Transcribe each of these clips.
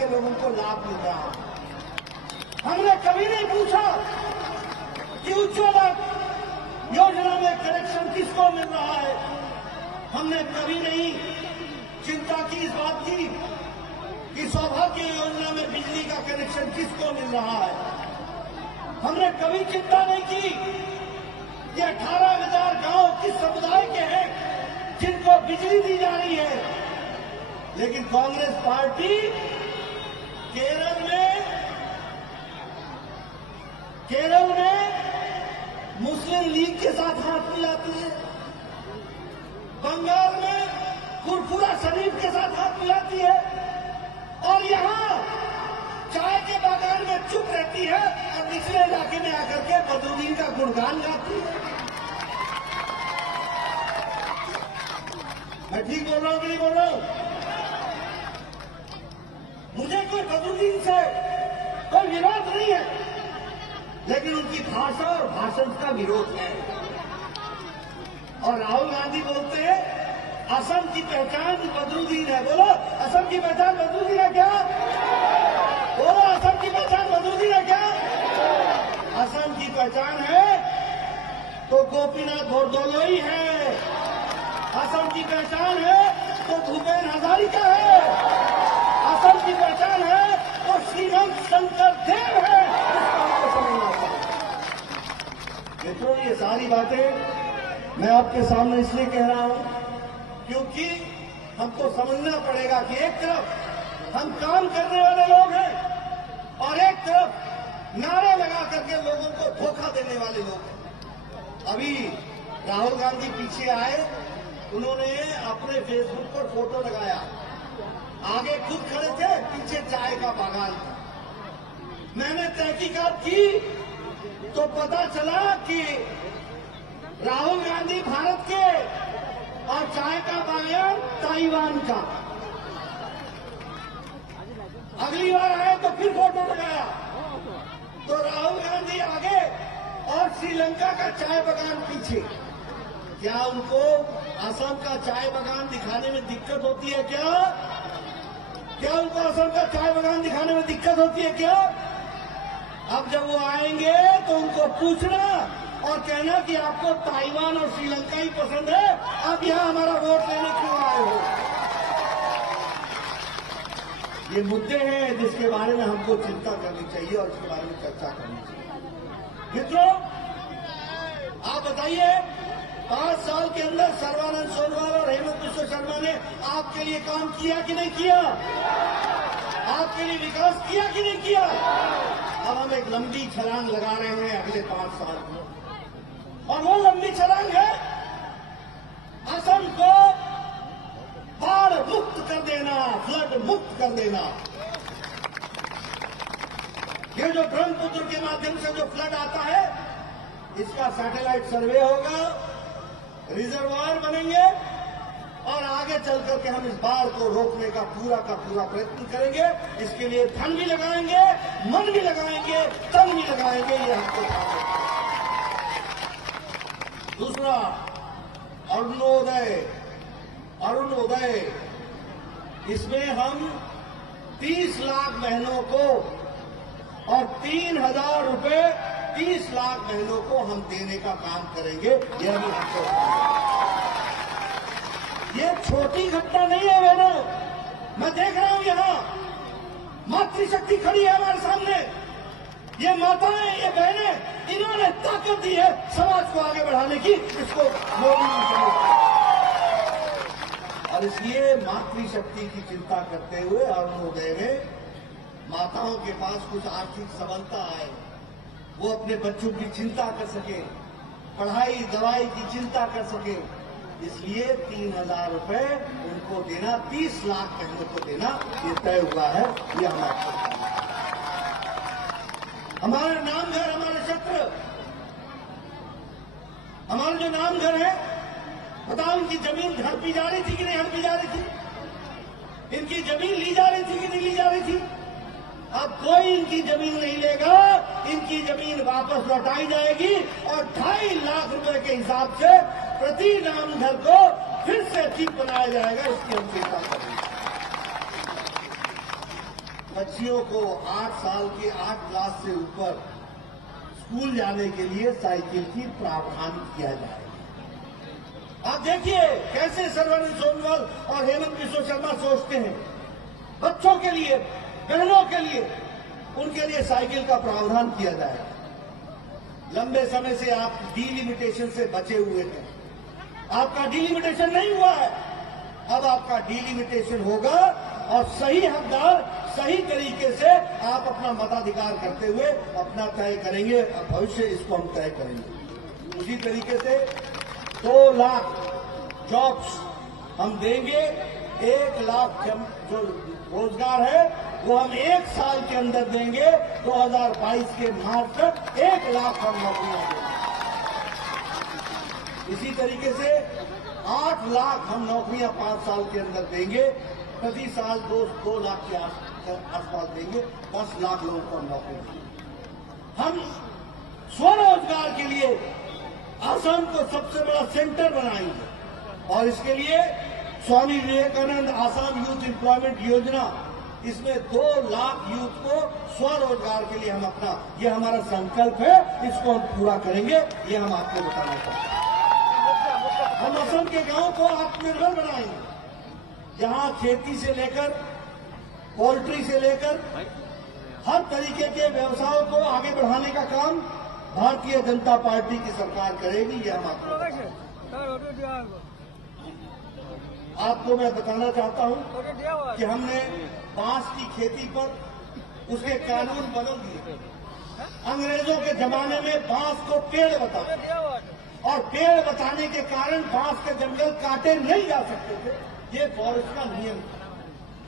के लोगों को लाभ मिल रहा है। हमने कभी नहीं पूछा कि उज्ज्वला योजना में कनेक्शन किसको मिल रहा है। हमने कभी नहीं चिंता की इस बात की कि सौभाग्य योजना में बिजली का कनेक्शन किसको मिल रहा है। हमने कभी चिंता नहीं की कि 18,000 गांव किस समुदाय के हैं जिनको बिजली दी जा रही है। लेकिन कांग्रेस पार्टी केरल में मुस्लिम लीग के साथ हाथ मिलाती है, बंगाल में फुरफुरा शरीफ के साथ हाथ मिलाती है, और यहां चाय के बागान में चुप रहती है और निचले इलाके में आकर के बदरुद्दीन का गुणगान गाती है। मैं ठीक बोल रहा हूं कि नहीं बोल रहा हूं? मुझे कोई बदरुद्दीन से कोई विरोध नहीं है, लेकिन उनकी भाषा और भाषण का विरोध है। और राहुल गांधी बोलते हैं असम की पहचान बदरुद्दीन है। बोलो, असम की पहचान बदरुद्दीन है क्या? बोलो, असम की पहचान बदरुद्दीन है क्या? असम की पहचान है तो गोपीनाथ बोरदोलोई है। असम की पहचान है तो भूपेन हजारिका है। असम की पहचान है तो श्रीमंत शंकर देव है। मित्रों, ये सारी बातें मैं आपके सामने इसलिए कह रहा हूं क्योंकि हमको समझना पड़ेगा कि एक तरफ हम काम करने वाले लोग हैं और एक तरफ नारा लगा करके लोगों को धोखा देने वाले लोग हैं। अभी राहुल गांधी पीछे आए, उन्होंने अपने फेसबुक पर फोटो लगाया, आगे खुद खड़े थे, पीछे चाय का बागान था। मैंने तहकीकात की तो पता चला कि राहुल गांधी भारत के और चाय का बागान ताइवान का। अगली बार आए तो फिर फोटो लगाया तो राहुल गांधी आगे और श्रीलंका का चाय बागान पीछे। क्या उनको असम का चाय बागान दिखाने में दिक्कत होती है क्या? क्या उनको असम का चाय बागान दिखाने में दिक्कत होती है क्या? अब जब वो आएंगे तो उनको पूछना और कहना कि आपको ताइवान और श्रीलंका ही पसंद है, आप यहां हमारा वोट लेने क्यों आए हो? ये मुद्दे हैं जिसके बारे में हमको चिंता करनी चाहिए और इसके बारे में चर्चा करनी चाहिए। मित्रों, आप बताइए, 5 साल के अंदर सर्बानंद सोनोवाल और हेमंत बिश्व शर्मा ने आपके लिए काम किया कि नहीं किया? आपके लिए विकास किया कि नहीं किया? अब हम एक लंबी छलांग लगा रहे हैं अगले 5 साल में, और वो लंबी छलांग है असम को बाढ़ मुक्त कर देना, फ्लड मुक्त कर देना। ये जो ब्रह्मपुत्र के माध्यम से जो फ्लड आता है, इसका सैटेलाइट सर्वे होगा, रिजर्वायर बनेंगे और आगे चल करके हम इस बाढ़ को रोकने का पूरा प्रयत्न करेंगे। इसके लिए धन भी लगाएंगे, मन भी लगाएंगे, तन भी लगाएंगे। ये हमको काम है। दूसरा, अरुणोदय, इसमें हम 30 लाख बहनों को और 3,000 रुपए 30 लाख बहनों को हम देने का काम करेंगे। यह भी हमको ये छोटी घटना नहीं है बहनों। मैं देख रहा हूं यहां मातृशक्ति खड़ी है हमारे सामने। ये माताएं, ये बहनें, इन्होंने ताकत दी है समाज को आगे बढ़ाने की। इसको मोदी जी समझते हैं और इसलिए मातृशक्ति की चिंता करते हुए अरुणोदय में माताओं के पास कुछ आर्थिक सबलता आए, वो अपने बच्चों की चिंता कर सके, पढ़ाई दवाई की चिंता कर सके। इसलिए 3,000 रुपए उनको देना, 30 लाख बहनों को देना, ये तय हुआ है। ये हमारे नामघर, हमारे क्षेत्र, हमारे जो नामघर है, बताओ इनकी जमीन हड़पी जा रही थी कि नहीं हड़पी जा रही थी? इनकी जमीन ली जा रही थी कि नहीं ली जा रही थी? अब कोई इनकी जमीन नहीं लेगा, इनकी जमीन वापस लौटाई जाएगी और 2.5 लाख रुपए के हिसाब से प्रति नामघर को फिर से चीफ बनाया जाएगा। इसकी हम चिंता करेंगे। बच्चियों को 8 साल के 8 क्लास से ऊपर स्कूल जाने के लिए साइकिल की प्रावधान किया जाए। आप देखिए कैसे सर्बानंद सोनोवाल और हेमंत बिश्व शर्मा सोचते हैं। बच्चों के लिए, बहनों के लिए, उनके लिए साइकिल का प्रावधान किया जाए। लंबे समय से आप डीलिमिटेशन से बचे हुए हैं। आपका डीलिमिटेशन नहीं हुआ है, अब आपका डीलिमिटेशन होगा और सही हकदार सही तरीके से आप अपना मताधिकार करते हुए अपना तय करेंगे और भविष्य इसको हम तय करेंगे। उसी तरीके से 2 लाख जॉब्स हम देंगे। 1 लाख जो रोजगार है वो हम 1 साल के अंदर देंगे। 2022 के मार्च तक 1 लाख हम नौकरियां देंगे। इसी तरीके से 8 लाख हम नौकरियां 5 साल के अंदर देंगे। प्रति साल 2 लाख के आसपास देंगे। 10 लाख लोगों को हम नौकरी देंगे। हम स्वरोजगार के लिए असम को सबसे बड़ा सेंटर बनाएंगे और इसके लिए स्वामी विवेकानंद आसाम यूथ एम्प्लॉयमेंट योजना, इसमें 2 लाख यूथ को स्वरोजगार के लिए हम अपना, ये हमारा संकल्प है, इसको हम पूरा करेंगे। ये हम आपको बताना चाहते हैं। हम असम के गांव को आत्मनिर्भर बनाएंगे, जहां खेती से लेकर पोल्ट्री से लेकर हर तरीके के व्यवसायों को आगे बढ़ाने का काम भारतीय जनता पार्टी की सरकार करेगी। ये हम आपको मैं बताना चाहता हूं कि हमने बांस की खेती पर उसके कानून बदल दिए। अंग्रेजों के जमाने में बांस को पेड़ बताते और पेड़ बताने के कारण बांस के जंगल काटे नहीं जा सकते थे। ये फॉरेस्ट का नियम था।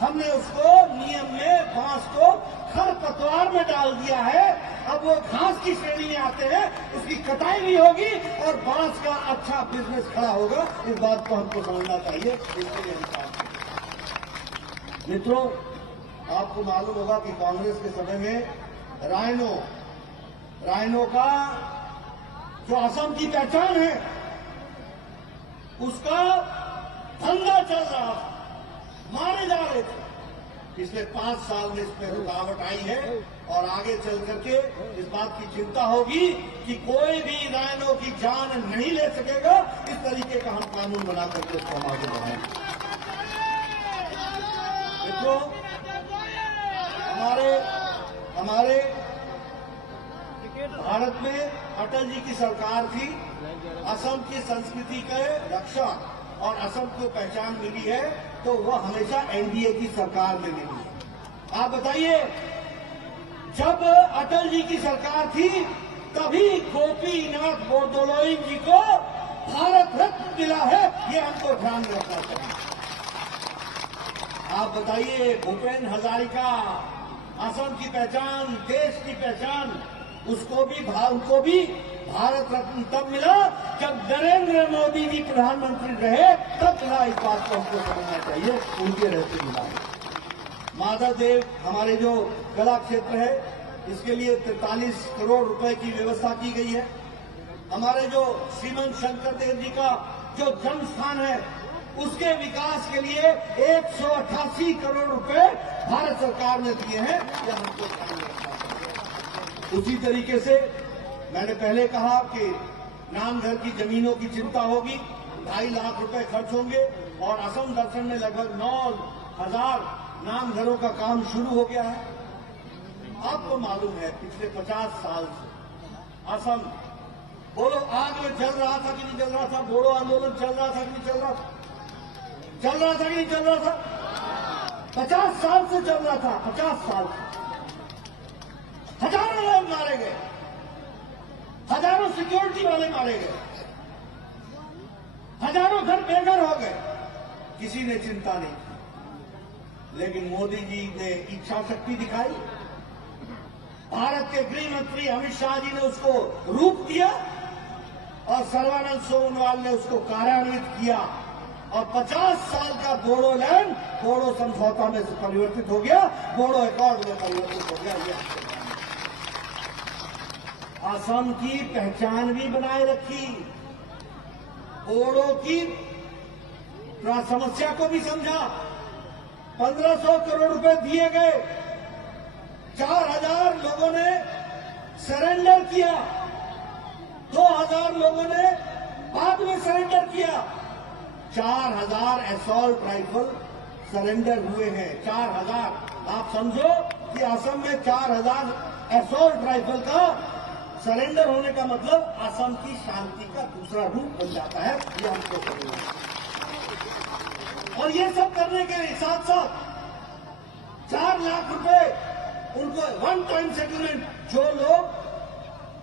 हमने उसको नियम में बांस को खरपतवार में डाल दिया है। अब वो घास की श्रेणी में आते हैं, उसकी कटाई भी होगी और बांस का अच्छा बिजनेस खड़ा होगा। इस बात को हमको समझना चाहिए। इसके लिए हम काम करें। मित्रों, आपको मालूम होगा कि कांग्रेस के समय में राइनो का जो असम की पहचान है उसका धंधा चल रहा था, मारे जा रहे थे। पिछले 5 साल में इसमें रुकावट आई है और आगे चल करके इस बात की चिंता होगी कि कोई भी राइनो की जान नहीं ले सकेगा। इस तरीके का हम कानून बना करके उसको हम आगे बढ़ाएंगे। मित्रों, हमारे भारत में अटल जी की सरकार थी। असम की संस्कृति के रक्षा और असम को पहचान मिली है, तो वह हमेशा एनडीए की सरकार में मिली है। आप बताइए, जब अटल जी की सरकार थी तभी गोपीनाथ बोरदोलोई जी को भारत रत्न मिला है। ये हमको ध्यान में रखना चाहिए। आप बताइए, भूपेन हजारिका, असम की पहचान, देश की पहचान, उनको भी भारत रत्न तब मिला जब नरेंद्र मोदी जी प्रधानमंत्री रहे, तब मिला। इस बात को हमको समझना चाहिए, उनके रहते मिला। माधव देव, हमारे जो कला क्षेत्र है, इसके लिए 43 करोड़ रुपए की व्यवस्था की गई है। हमारे जो श्रीमंत शंकर देव जी का जो जन्म स्थान है, उसके विकास के लिए 188 करोड़ रुपए भारत सरकार ने दिए हैं। यह हमको ध्यान में रखना चाहिए। उसी तरीके से मैंने पहले कहा कि नामघर की जमीनों की चिंता होगी। 2.5 लाख रुपए खर्च होंगे और असम दर्शन में लगभग 9,000 नामघरों का काम शुरू हो गया है। आपको मालूम है, पिछले 50 साल से असम बोलो आग में जल रहा था कि नहीं जल रहा था, बोलो आंदोलन चल रहा था कि नहीं चल रहा था, चल रहा था कि नहीं चल रहा था। 50 साल से चल रहा था। 50 साल से हजारों लोग मारे गए, हजारों सिक्योरिटी वाले मारे गए, हजारों घर बेघर हो गए। किसी ने चिंता नहीं की, लेकिन मोदी जी ने इच्छा शक्ति दिखाई। भारत के गृह मंत्री अमित शाह जी ने उसको रूप दिया और सर्बानंद सोनोवाल ने उसको कार्यान्वित किया और 50 साल का बोडोलैंड बोडो समझौता में परिवर्तित हो गया, बोडो अकॉर्ड में परिवर्तित हो गया। असम की पहचान भी बनाए रखी, बोडो की समस्या को भी समझा। 1500 करोड़ रुपए दिए गए 4,000 लोगों ने सरेंडर किया, 2,000 लोगों ने बाद में सरेंडर किया। 4,000 असॉल्ट राइफल सरेंडर हुए हैं। 4,000। आप समझो कि असम में 4,000 असॉल्ट राइफल का सरेंडर होने का मतलब असम की शांति का दूसरा रूप बन जाता है। ये हमको समझना। और ये सब करने के साथ साथ 4 लाख रुपए उनको वन टाइम सेटलमेंट, जो लोग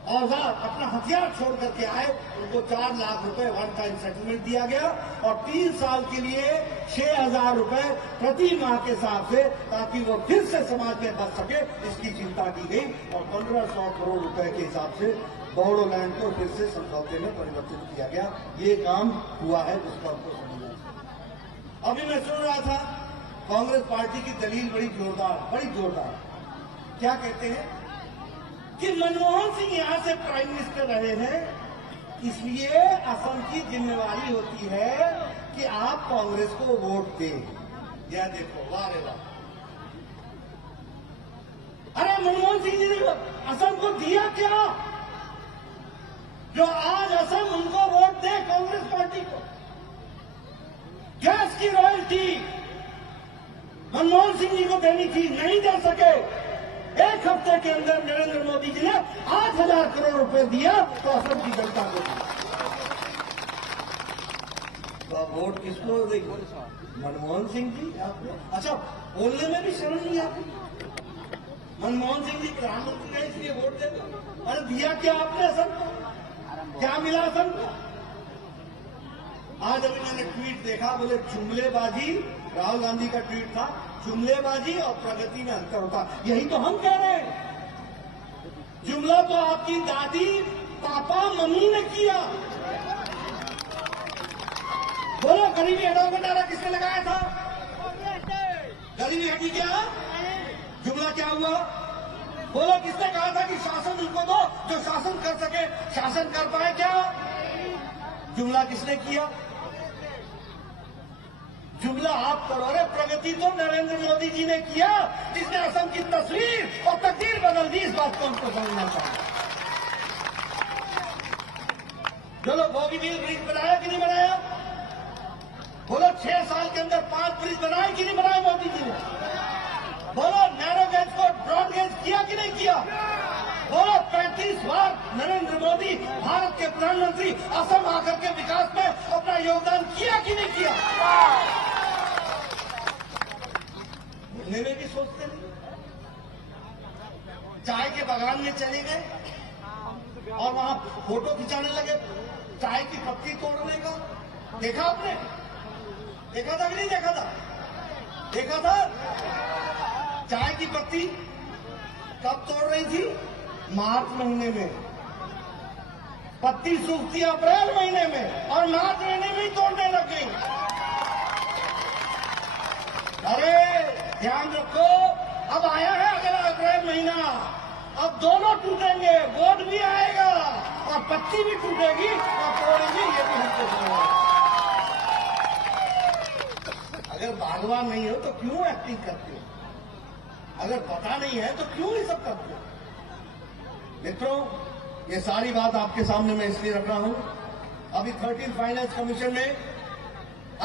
औजार अपना हथियार छोड़ करके आए उनको 4 लाख रुपए वन टाइम सेटलमेंट दिया गया और 3 साल के लिए 6,000 रुपए प्रति माह के हिसाब से, ताकि वो फिर से समाज में बच सके, इसकी चिंता की गई। और 1,500 करोड़ रुपए के हिसाब से बोडोलैंड को फिर से समझौते में परिवर्तित किया गया। ये काम हुआ है जिसका हमको समझना चाहिए। अभी मैं सुन रहा था कांग्रेस पार्टी की दलील बड़ी जोरदार। क्या कहते हैं कि मनमोहन सिंह यहां से प्राइम मिनिस्टर रहे हैं, इसलिए असम की जिम्मेवारी होती है कि आप कांग्रेस को वोट दें। यह देखो, वाह रे वाह। अरे मनमोहन सिंह जी ने असम को दिया क्या जो आज असम उनको वोट दे कांग्रेस पार्टी को? गैस की रॉयल्टी मनमोहन सिंह जी को देनी थी, नहीं दे सके। 1 हफ्ते के अंदर नरेंद्र मोदी जी ने 8,000 करोड़ रुपए दिया तो असम की जनता को दिया। तो वोट किसको देंगे? मनमोहन सिंह जी। अच्छा, बोलने में भी शर्म नहीं आती। मनमोहन सिंह जी प्रधानमंत्री रहे इसलिए वोट दे दो। अरे दिया क्या आपने असम को? क्या मिला असम को? आज अभी मैंने ट्वीट देखा, बोले जुमलेबाजी, राहुल गांधी का ट्वीट था, जुमलेबाजी और प्रगति में अंतर होता। यही तो हम कह रहे हैं। जुमला तो आपकी दादी, पापा, मम्मी ने किया। बोलो, गरीबी हटाओ का नारा किसने लगाया था? गरीबी हटी क्या? जुमला क्या हुआ? बोलो, किसने कहा था कि शासन उनको दो जो शासन कर सके, शासन कर पाए? क्या जुमला किसने किया? जुमला आप करो। अरे प्रगति तो नरेंद्र मोदी जी ने किया, जिसने असम की तस्वीर और तकदीर बदल दी। इस बात को हमको समझना चाहिए। चलो, बोगीबील ब्रिज बनाया कि नहीं बनाया? बोलो, 6 साल के अंदर 5 ब्रिज बनाए कि नहीं बनाए मोदी जी ने? बोलो, नैरो गेज को ब्रॉड गेज किया कि नहीं किया? बोलो, 35 बार नरेंद्र मोदी भारत के प्रधानमंत्री असम आकर के विकास में अपना योगदान किया कि नहीं किया? बोलने में भी सोचते नहीं। चाय के बागान में चले गए और वहां फोटो खिंचाने लगे चाय की पत्ती तोड़ने का। देखा आपने? देखा था कि नहीं देखा था? देखा था। चाय की पत्ती कब तोड़ रही थी? मार्च महीने में। पत्ती सूखती अप्रैल महीने में और मार्च महीने में ही तोड़ने लग गई। अरे ध्यान रखो, अब आया है अगला अप्रैल महीना, अब दोनों टूटेंगे, वोट भी आएगा और पत्ती भी टूटेगी और तोड़ेंगे। ये भी हमको समझना। अगर बागवान नहीं हो तो क्यों एक्टिंग करते हो? अगर पता नहीं है तो क्यों ये सब करते हो? मित्रों, ये सारी बात आपके सामने मैं इसलिए रख रहा हूं। अभी 13th फाइनेंस कमीशन में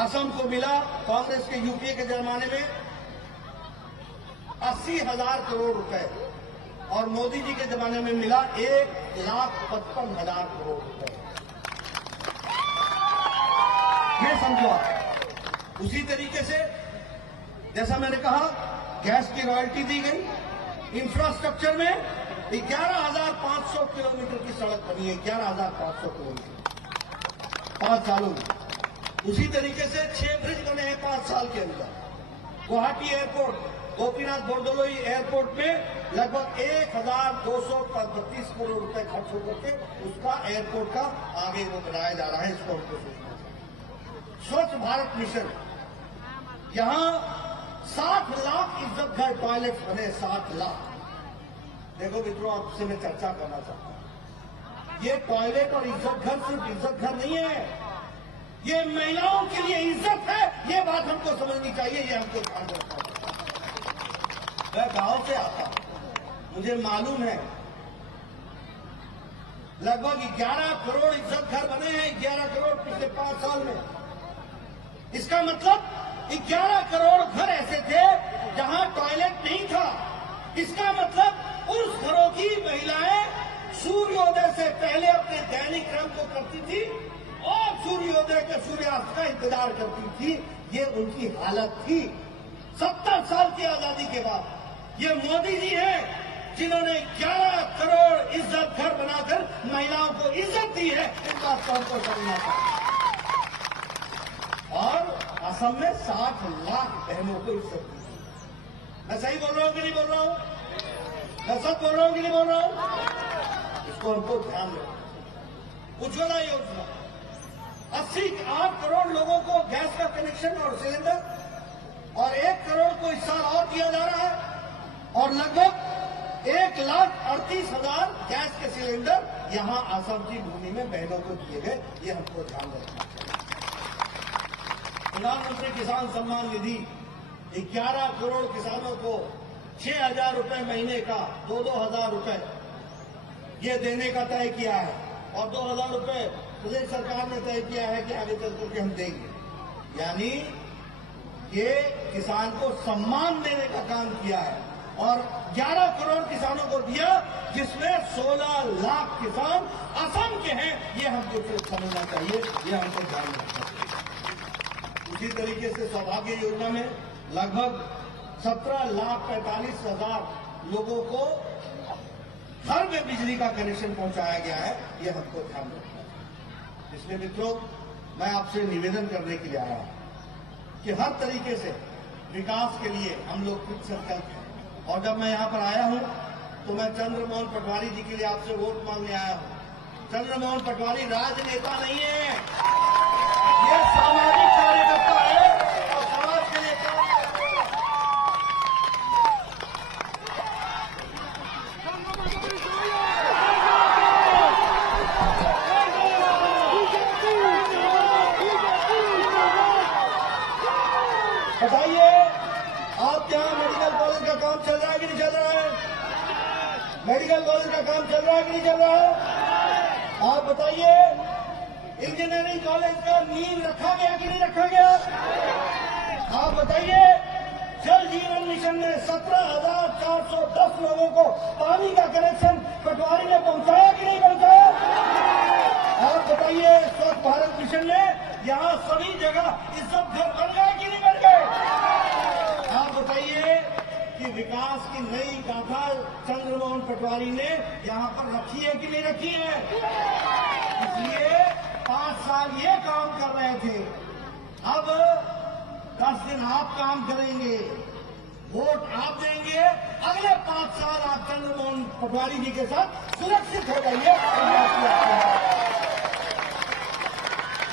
असम को मिला कांग्रेस के यूपीए के जमाने में 80,000 करोड़ रुपए और मोदी जी के जमाने में मिला 1,55,000 करोड़ रुपए। ये समझो आप। उसी तरीके से जैसा मैंने कहा, गैस की रॉयल्टी दी गई। इंफ्रास्ट्रक्चर में 11,500 किलोमीटर की सड़क बनी है। 11,500 किलोमीटर 5 सालों में। उसी तरीके से 6 ब्रिज बने हैं 5 साल के अंदर। गुवाहाटी एयरपोर्ट, गोपीनाथ बोरदोलोई एयरपोर्ट में लगभग 1,232 करोड़ रुपए खर्च होकर के उसका एयरपोर्ट का आगे वो बनाया जा रहा है। इसको हमको सोचना चाहिए। स्वच्छ भारत मिशन, यहां 60 लाख इज्जत घर टॉयलेट्स बने। 60 लाख। देखो मित्रों, आपसे मैं चर्चा करना चाहता हूं। ये टॉयलेट और इज्जत घर सिर्फ इज्जत घर नहीं है, ये महिलाओं के लिए इज्जत है। ये बात हमको समझनी चाहिए, ये हमको ध्यान रखना चाहिए। मैं गांव से आता हूं। मुझे मालूम है लगभग 11 करोड़ इज्जत घर बने हैं, 11 करोड़ पिछले 5 साल में। इसका मतलब 11 करोड़ घर ऐसे थे जहां टॉयलेट नहीं था। इसका मतलब उस घरों की महिलाएं सूर्योदय से पहले अपने दैनिक क्रम को करती थी और सूर्योदय के सूर्यास्त का इंतजार करती थी। ये उनकी हालत थी। 70 साल की आजादी के बाद ये मोदी जी हैं जिन्होंने 11 करोड़ इज्जत घर बनाकर महिलाओं को इज्जत दी है। इस बात को हमको समझना चाहिए। और असम में 60 लाख बहनों को इज्जत दी। मैं सही बोल रहा हूं कि नहीं बोल रहा हूं? मैं सच बोल रहा हूं कि नहीं बोल रहा हूं? इसको हमको ध्यान रखना। उज्ज्वला योजना 8 करोड़ लोगों को गैस का कनेक्शन और सिलेंडर और 1 करोड़ को इस साल और दिया जा रहा है और लगभग 1,38,000 गैस के सिलेंडर यहां असम की भूमि में बहनों को दिए गए। ये हमको ध्यान रखना चाहिए। प्रधानमंत्री किसान सम्मान निधि 11 करोड़ किसानों को 6,000 रुपए महीने का 2,000 रुपए ये देने का तय किया है और 2,000 रुपए प्रदेश सरकार ने तय किया है कि आगे चल करके हम देंगे। यानी ये किसान को सम्मान देने का काम किया है और 11 करोड़ किसानों को दिया, जिसमें 16 लाख किसान असम के हैं। ये हमको समझना चाहिए, ये हमको ध्यान रखना चाहिए। उसी तरीके से सौभाग्य योजना में लगभग 17,45,000 लोगों को घर में बिजली का कनेक्शन पहुंचाया गया है। ये हमको ध्यान रखना चाहिए। इसलिए मित्रों, मैं आपसे निवेदन करने के लिए आया हूं कि हर तरीके से विकास के लिए हम लोग कृत संकल्प हैं। और जब मैं यहां पर आया हूं तो मैं चंद्रमोहन पटवारी जी के लिए आपसे वोट मांगने आया हूं। चंद्रमोहन पटवारी राजनेता नहीं है, ये सामाजिक कार्यकर्ता है और समाज के लिए काम करता है। बताइए, आपके यहां मेडिकल कॉलेज का काम चल रहा है कि नहीं चल रहा है? मेडिकल कॉलेज का काम चल रहा है कि नहीं चल रहा है? आप बताइए, इंजीनियरिंग कॉलेज का नींव रखा गया कि नहीं रखा गया? आप बताइए, जल जीवन मिशन में 17,410 लोगों को पानी का कनेक्शन पटवारी ने पहुंचाया कि नहीं पहुंचाया? आप बताइए, स्वच्छ भारत मिशन में यहां सभी जगह इज्जत घर बन गए कि नहीं बन गए? आप बताइए कि विकास की नई गाथा चंद्रमोहन पटवारी ने यहां पर रखी है कि नहीं रखी है? इसलिए 5 साल ये काम कर रहे थे, अब 10 दिन आप काम करेंगे, वोट आप देंगे, अगले 5 साल आप चंद्रमोहन पटवारी जी के साथ सुरक्षित हो जाइए।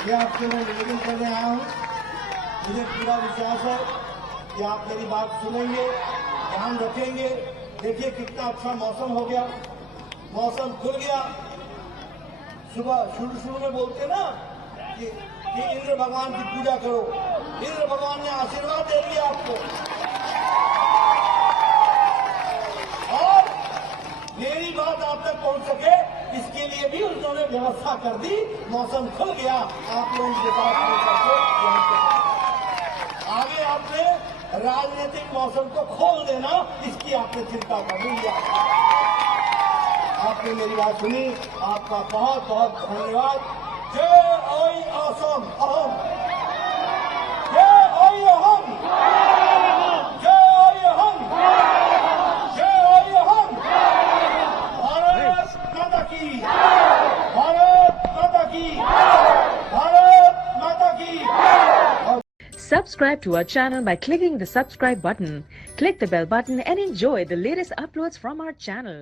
ये आपसे मैं निवेदन करने आया हूं। मुझे पूरा विश्वास है कि आप मेरी बात सुनेंगे, ध्यान रखेंगे। देखिए कितना अच्छा मौसम हो गया, मौसम खुल गया। सुबह शुरू में बोलते ना कि इंद्र भगवान की पूजा करो, इंद्र भगवान ने आशीर्वाद दे दिया आपको और मेरी बात आप तक पहुंच सके इसके लिए भी उन्होंने व्यवस्था कर दी। मौसम खुल गया, आप लोगों के साथ आगे आपने राजनीतिक मौसम को खोल देना, इसकी आपने चिंता करनी है। आपने मेरी बात सुनी, आपका बहुत बहुत धन्यवाद। जय आई असम अहम, जय आई अहम, जय आई अहम, जय आई अहम। भारत माता की, भारत माता की, भारत माता की। Subscribe to our channel by clicking the subscribe button. Click the bell button and enjoy the latest uploads from our channel.